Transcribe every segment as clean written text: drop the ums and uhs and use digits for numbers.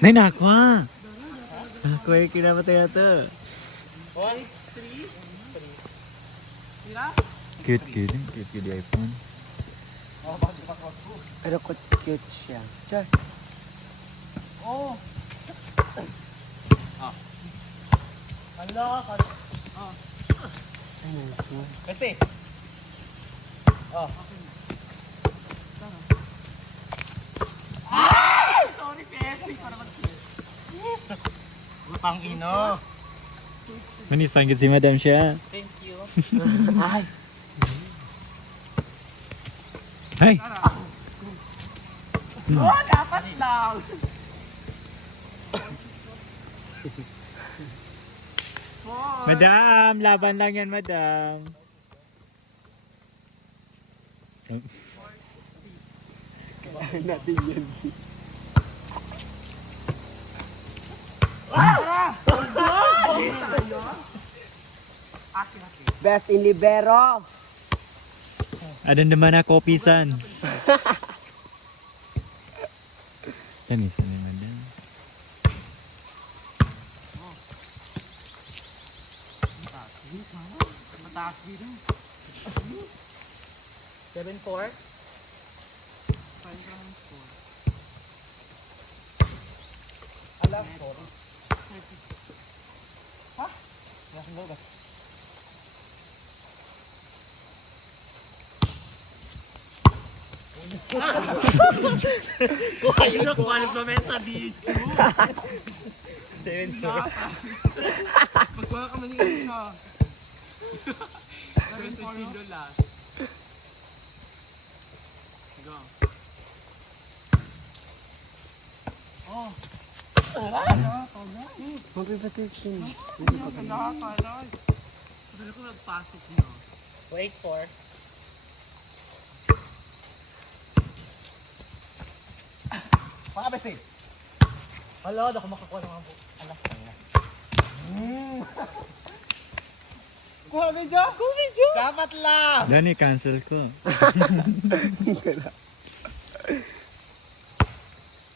Nay, nakwa. Nakwa yung kinamatay ata. 1, 3. Cute, cute. Cute, cute yung iPhone. Pero cute siya. Char. Oh. Hala, Ay, nice one. Beste. Oh. Sorry, Pesi. Para Utang ino. Manisangit si madam siya. Thank you. Ay. Ay! Oh, dapat lang. Madam! Laban lang yan, madam. Natin yan. Best in libero. Ano naman ako, pisan? Yan, isa ni madam. Mataas dito. 7-4. 5-4. Ala, sorry. Ha? Nasa loob. Kung kayo na kung alam naman sa video. 7-4. Pagkuha ka maliit ka. 7-4 yung last. Go. Oh. Mabibatiin. Sabi ko nagpasok nyo. 8-4. Mga besti. Hala, ako makakuha ng po. Hala. Kuha video? Kuha video? Dapat lang. Dani, cancel ko.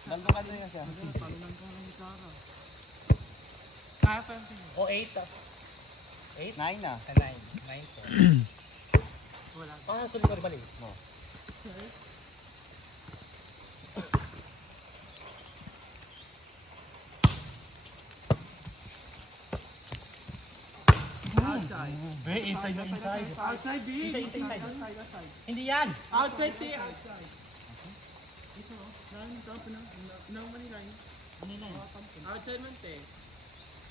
Nandungan na yan siya. Kaya pa yung tingin. O 8 ah. 8? 9 na. 9. 9 Wala. Pangasulin ko rin balik mo. Outside. Inside na inside. Outside, B. Inside. Hindi yan. Outside, T. Outside. Ito, line top na. Nang money line. Money line. Outside man, T.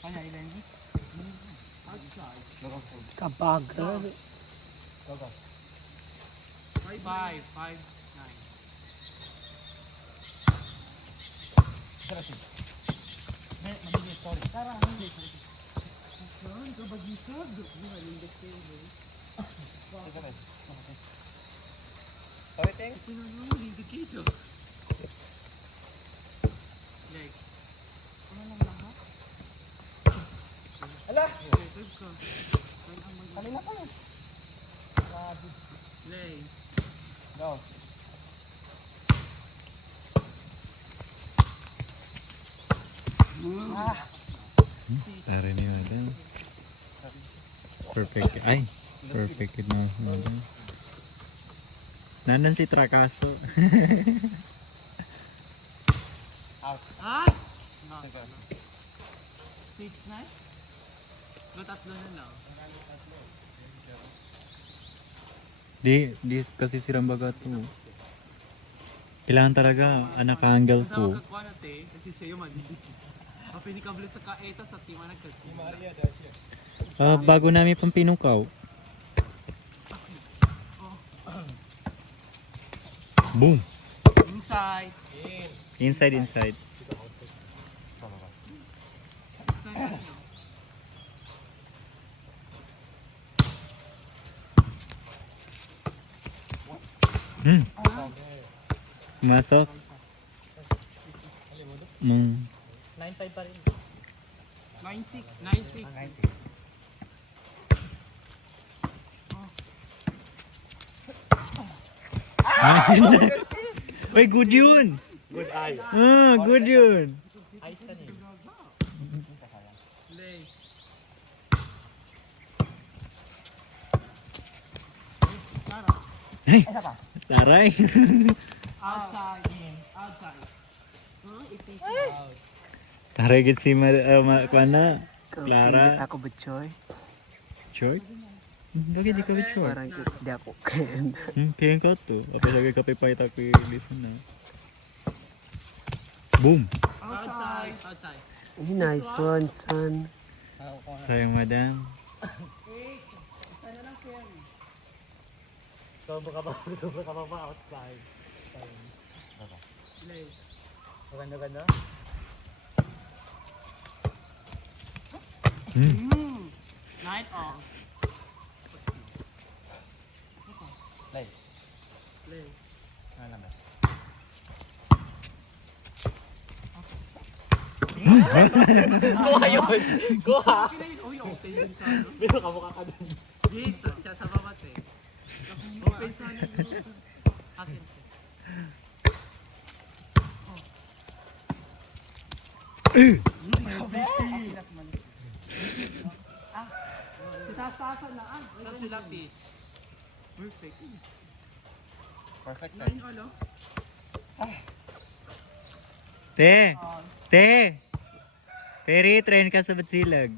Kanya, ilan yun? Outside. Kabagal. Go, go. 5, 9. Magiging story. Tara, hindi. Saan ka bagitag? Malindas kayo, boy. Sorry, Ting. Malindas kayo. Legs. Ano lang lahat? Ala! Legs ka. Kanina pa yun. Grabe. Lay. Go. Tara ni madam. Perfect. Ay, perfect yun na. Madam. Nandun si Trakaso. Out. Ay! 6, 9? Go tatlo na lang. Di kasi sirang baga to. Kailangan talaga anak angle Sa to. magkakuha na te, kasi sa'yo maliliki. Mapinikablo sa kaeta sa tima nagkasi. Maria dahil siya. Bago namin pang pinukaw. Boom. Inside. Inside. Masok. 9-5 pa rin. 9-6. 9-6. Uy, good yun. Good eye. Good yun. Ice ka niyo. Lay. Ay! Taray! Outside game. Outside. Out. Taray gid si Kuana. Clara. Ako ba, Choy? Short? Bakit di ka with short? Parang di ako kaya. Kaya ka to. Apa lagi ka pipahita ko listen na. Boom! Outside. Outside. Ay, nice one, son. Sayang madam. Ikaw ba outside? Lay. Maganda. Night off. Lay. Lay. Ano naman? Kuha yun! Kuha! Uy, open yun sa ano? Pero kamukha ka dun. Dito, siya sa babat eh. Open sa ano yun? Akin. Sitasasan na ah. Sa sila P. Perfect. Perfect. Nine all oh. Te! Te! Peri, train ka sa Batsilag.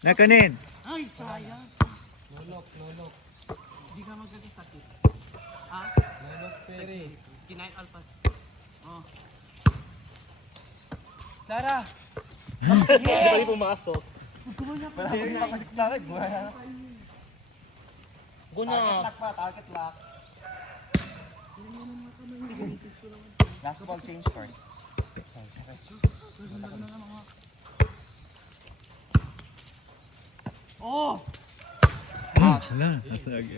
Nakanin! Ay, sayang. Nulok. Hindi ka magkakasakit. Ha? Nulok, Peri. Kinain alpas. Oh. Lara! Hindi pumasok. Wala ko yung kapasik lang. Guna. Target lock. Last ball change card. Oh! Hala, asag.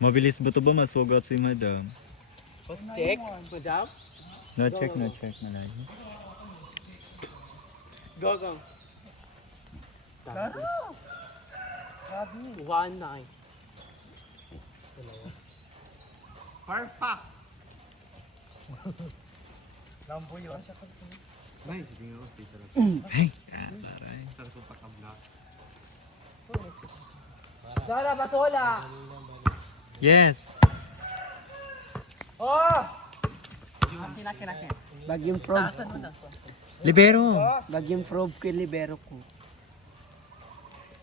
Mabilis ba ito ba? Masugat si madam. Check. Madam? No check. Malagi. Go. Claro! 1-9. Perfect! Lambo yun. Ay! Taray. Lara, basola! Yes! Oh! Akin. Bagyong probe. Taasan mo na. Libero! Bagyong probe ko yung libero ko.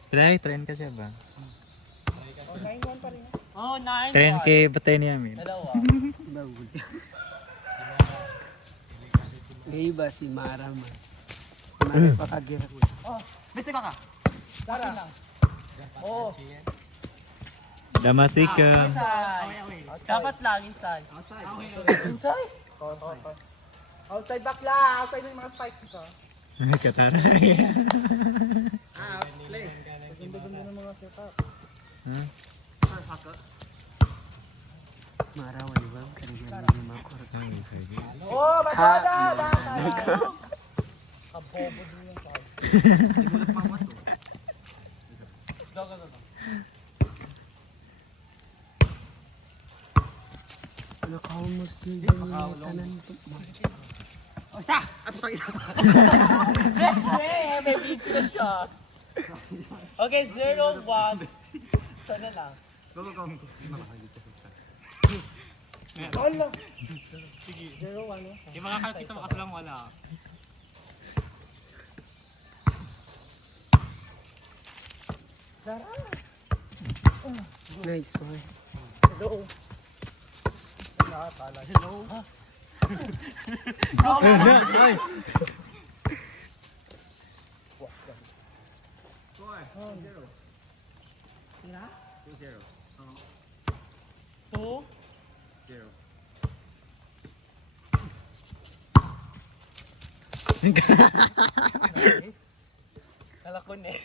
Try, train ka siya ba? Oh, 9-1. Train kay batay niya amin. Dalawa. Bawul. Ngayon ba si Mara man? Mara pa kagira ko. Oh, bete ka. Lara. Oh. Damasika. Dapat lang inside. Inside? Outside bakla! Outside yung mga spikes dito. Kataray. Play. Ganda ng mga setup. Ha? Mara wala ba? Karigan mo yung mga korot. Ay, sige. Oh, basola! Kabobo din yung tao. Simulat pang maso. Go. Nakahumos yun yung tanan ko. Oh, sa! At ito ito. May video na siya. Okay, 0-1. Sana lang. Go. Wala. Sige. 0-1. Yung mga kakita mo kasi lang wala. Nice one. Hello. Ay! Two. Kalakon eh.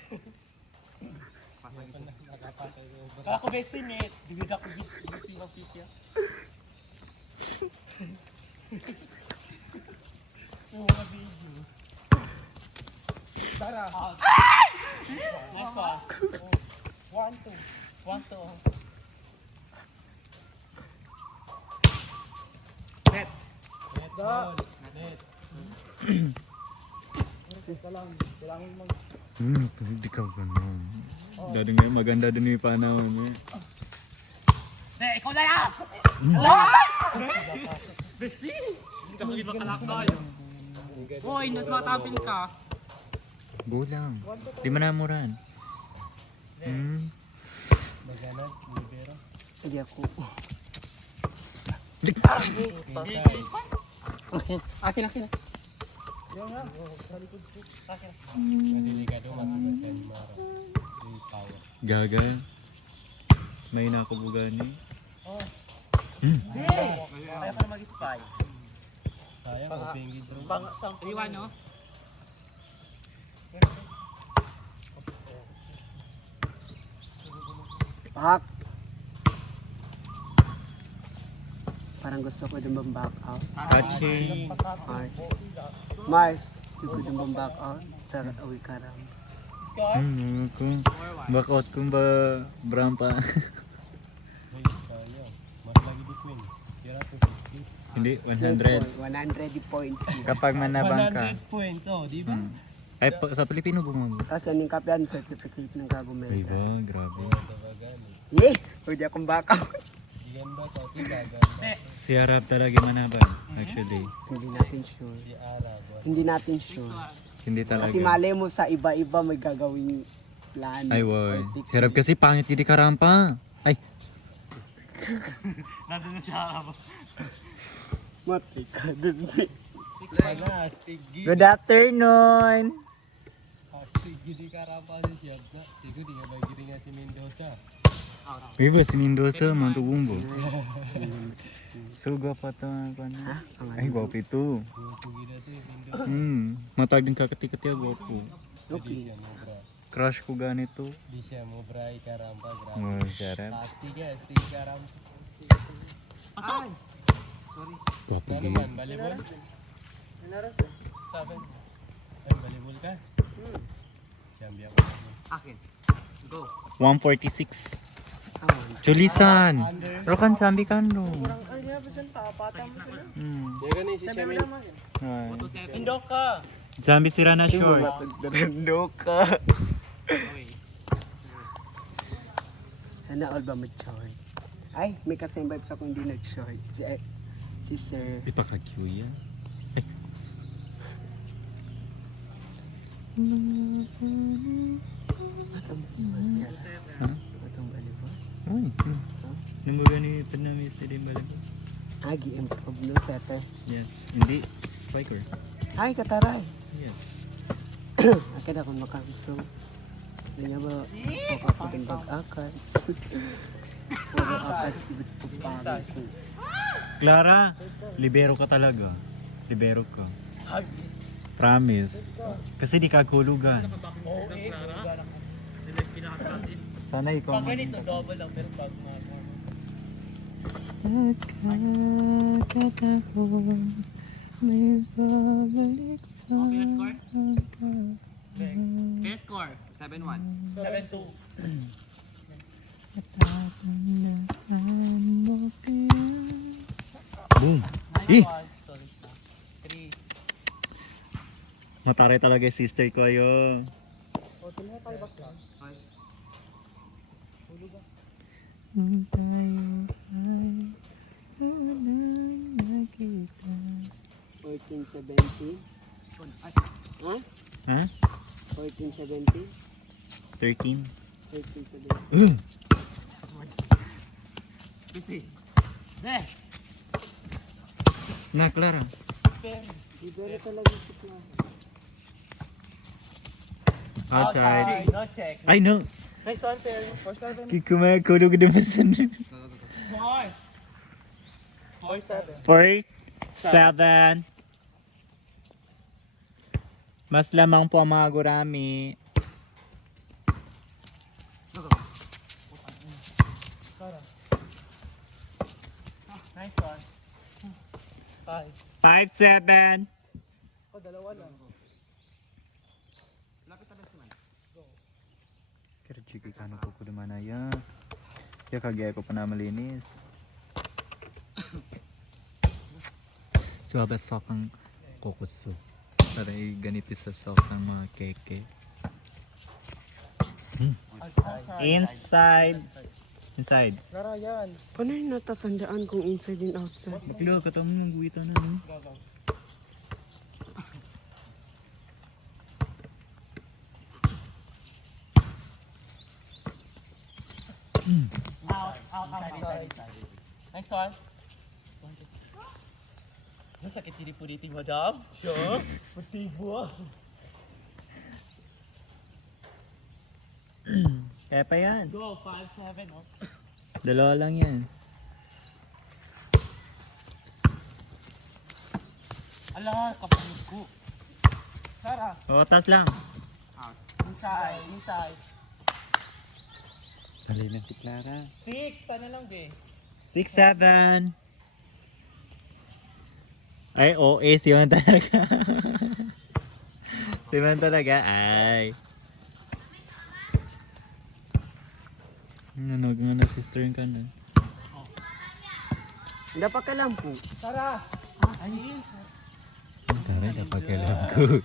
Kalako best in it. Dibig ako busy ng pizza. Mga video. Tara. Next one. 1-2. 1-2. Hindi ka ganun. Dado nga maganda din yung panahon eh. Hindi, ikaw na lang! Besti! Hindi ka magiging makalakay. Hoy, nas matapin ka. Bulang. Di manamuran. Hindi ako. Akin. Gaga. May nakubugan ni. Kaya ka na mag-spy. Iwan, no? Pak! Parang gusto ko din back out. Touching. Mars, gusto ko din back out sa Uwi Karam. Ako. Back out kung ba Brampa. Hindi, 100. 100 points. Kapag manabang ka. 100 points, oh, di ba? Ay, sa Pilipino bumabot. Tapos yan yung kapian certificate ng Ay kagumenta. ba, grabe. Eh, pwede akong back out. Si Arab talaga manabang, actually. Hindi natin sure. Hindi natin sure. Hindi talaga. Kasi mali mo sa iba-iba may gagawing plan. Ay, wow. Si Arab kasi pangit hindi karampa. Ay, Nandun na si Arab. Mati ka dun. good afternoon. Iba si Mendoza, Manto Bumbo. So, gwapo ito. Ay, gwapo ito. Matag din kakati-kati, gwapo. Okay. Crush ko ganito. Di siya mo bray karampa Oh, sarap. Astig karampa. Gwapo Ano gay. man, volleyball? Sabi. Ay, volleyball ka? Champion ko. Akin. Go. 146. Chulisan. Rokan sambi kando. Yaga ni si Shamil. Indo ka. Zambi sira na short. Rando ka. Sana all ba mag-short? Ay, may kasing vibes ako hindi nag-short. Si Sir. Ipaka-cue yan. Ay. Ha? Atong balibo. Ay. Nambaga ni Panamis na din balago. Agi, improve no, Sete. Yes. Hindi. Spiker. Ay, kataray. Yes. Akin ako makamso. Hindi niya ba papapagin bag-akats. Puro akats, ibig pagpapagin ko. Clara, libero ka talaga. Libero ka. Promise. Kasi di ka hulugan. Sana ikaw Pag ganito, double lang, pero pag Okay, score? Kaya score? 7-1. 7-2. Boom. Nice Eh! one. Sorry. 3. Mataray talaga yung sister ko ayo. Fourteen, 17. Ha? Ha? 14, 17. 13? 13, 17. De! Na, Clara. Libero talaga si Clara. Outside. No check. I know. Nice one, Perry. 4-7. Kumakulog na masan. 4-7. 4-7. Mas lamang po ang mga gurami. Nice one. 5. 5-7. Oh, dalawa lang. Kaya chiki kano ko naman na ya. Kaya kagaya ko pa na malinis. Juaba sokang kokusu. Para ganito sa sok ng mga keke. Inside. Inside. Lara, yan. Ano yung natatandaan kung inside and outside? Bakla, katamo ng guwita na, no? Outside. Next one. Masakit hindi po dito, madam. Sure. Matibo. Kaya pa yan. Go, 5-7. Oh. Dalawa lang yan. Ala, kapatid ko. Sarah. Otas lang. Inside. Dali na si Clara. 6, tana lang, be. 6, 7. Ay, OA, si Man talaga. Si Man talaga, ay. Nanog nga na sister yung kanan. Dapat ka lang po. Sarah. Ayun. Tara, napagalam ko.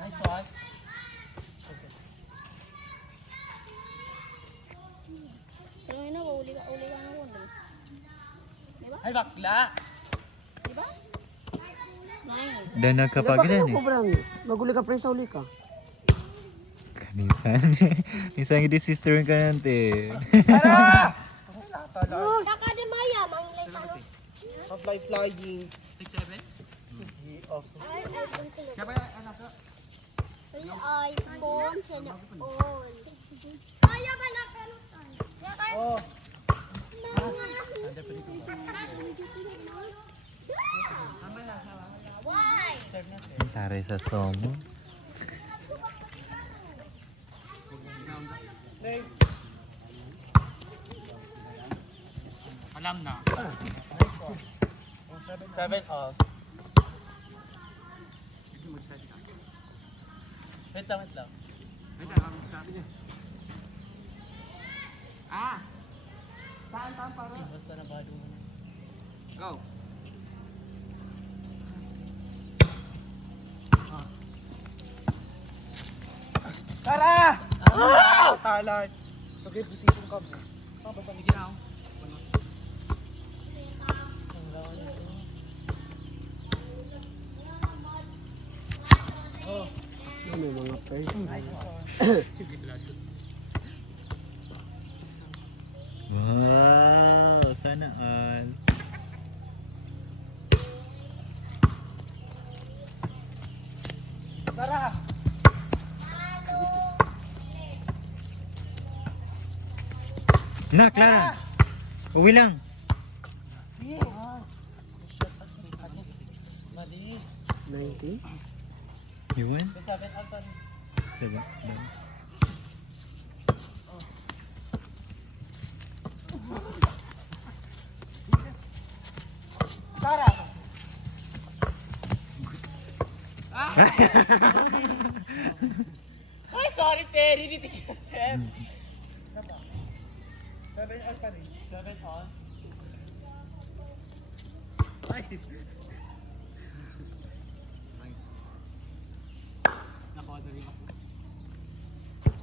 Nice one. Pero na, uli ka ng ulo. Ay, bakla. Diba? Nine. Dan Dapat ka nagkapagalan lang eh. po, Brang. Maguli ka, presa uli ka. Kanisan. Nisan yung sister yung kanan, te. Kaka de Maya, mangilay ka no? Flying. 6-7. Ay, iPhone sila. Ay, iPhone sila all. Kaya ka na kalutan. Oh. Why? Taray sa somo. Alam na. 7 off. Wait lang. Saan para? Basta na bado mo. Go. Tara! Talag. Pagay pusipong ka mo. Bigyan ako. Ano yung mga presa? Wow, sana all. Tara! Na, Clara. Uwi lang. Mali. 90? Iwan? 7 off. Diba? Tara! Ay, sorry, Terry. Hindi tigil 7. 7 all pa rin. 7 off. Nakodari ako.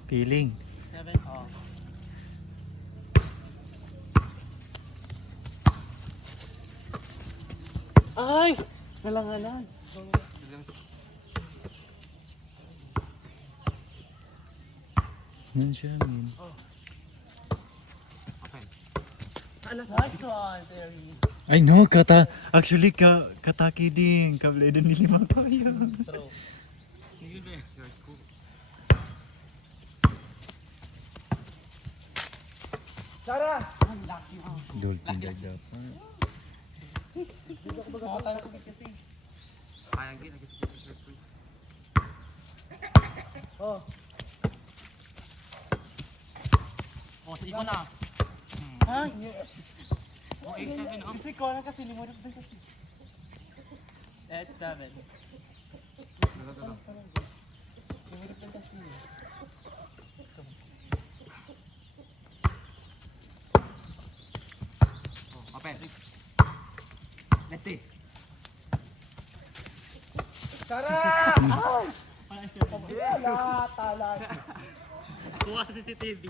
Feeling. 7 off. Ay! Nalangalan. Yan siya, min. Nice one, Terry. Ay no, actually kataki din. Kablay din nilimang tayo. True. Sige, be. Tara! Dolphin gagda pa. Makatala ko kasi. Oh. Oh, sa iko na. Ay! Oh, 8-7 off. Kasi ko na kasi limunan ko kasi. 8-7. Kuha sa CCTV.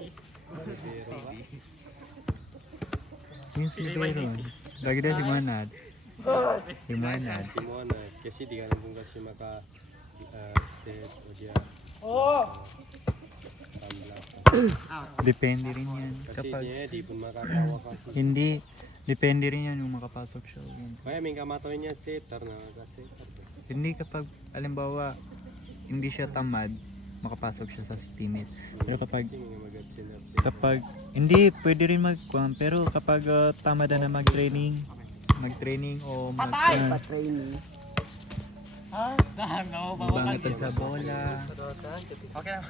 Yung silbero. Lagi daw si Manad. Si Manad. Simona, kasi di ka na kung kasi maka step o dia tambla. Depende rin yan. Kasi Kapag niya di pun makakawa kasi. hindi, depende rin yan yung makapasok siya. Kaya may kamatoy niya setter na kasi. Hindi kapag, alimbawa, hindi siya tamad, makapasok siya sa teammate. Pero kapag hindi, pwede rin magkuhan. Pero kapag tamad na magtraining o Pa-training. Saan? magbangitan sa bola, Okay na.